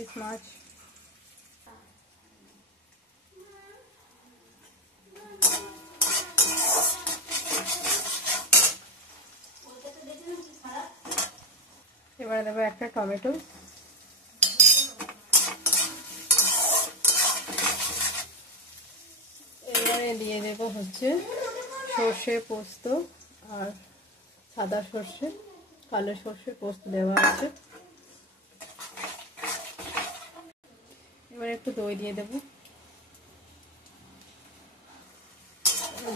ইলিশ মাছ। এবারে দেবো একটা টমেটো, এবারে দিয়ে দেবো হচ্ছে সর্ষে পোস্ত আর সাদা সর্ষে, কালো সর্ষে পোস্ত দেওয়া আছে। এবারে একটু দই দিয়ে দেবো,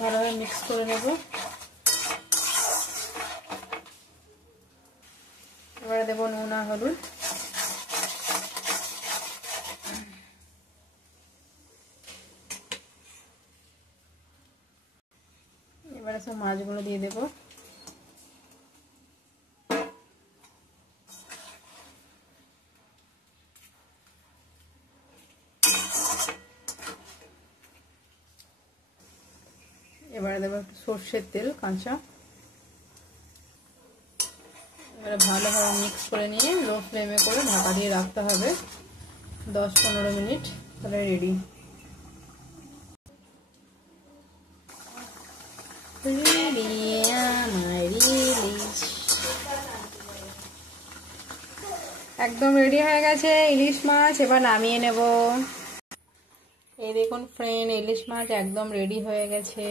ভালোভাবে মিক্স করে নেব। এবারে দেবো নুন আর হলুদ, এবারে সব মাছগুলো দিয়ে দেবো। এবারে দেবো একটু সর্ষের তেল কাঁচা, এবারে ভালোভাবে মিক্স করে নিয়ে লো ফ্লেমে করে ঢাকা দিয়ে রাখতে হবে 10-15 মিনিট, তাহলে রেডি। একদম রেডি হয়ে গেছে ইলিশ মাছ, এবার নামিয়ে নেব। এই দেখুন ফ্রেন্ড, ইলিশ মাছ একদম রেডি হয়ে গেছে।